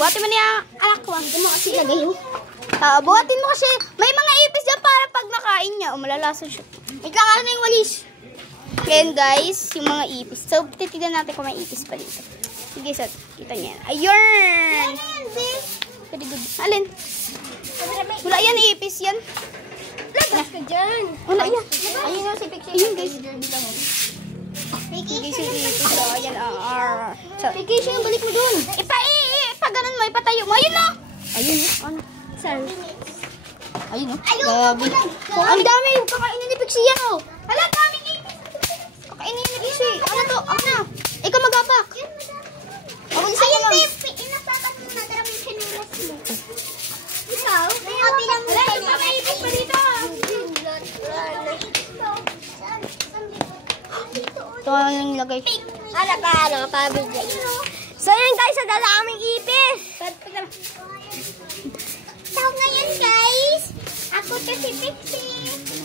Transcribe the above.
Buhatin mo niya, anak ko. Hindi mo kasi lagay oh. Buhatin mo kasi. May mga ipis dyan para pag nakain niya. Malalason siya. May kakala na yung walis. Ayan guys, yung mga ipis. So, titignan natin kung may ipis pa dito. Sige, so, kita niya. Ayun! Very good. Alin? Wala yan, ipis yan. Labas ka dyan. Wala yan. Ayun na si Pixie. Ayun guys. Sige, yung ipis. So, ayan. So, Pixie, balik mo dun. Ipaganon mo, ipatayo mo. Ayun na! Ayun na. Ano? Saan? Ayun na. Gabi. Oh, ang dami. Kakainin ni Pixie yan oh. Hala, daming ipis. Kakainin ni Pixie. Ano to? Ano na? Ikaw magapak. Ako isa ko lang. Inapakat mo na darang yung sinulas mo. Ikaw? Kaya bilang mo. Wala, ito may ipis pa dito. Ito lang yung nilagay. Hala ka, nakapabigay. So yun guys, sa dalaming ipis. So ngayon guys, ako to si Pixie.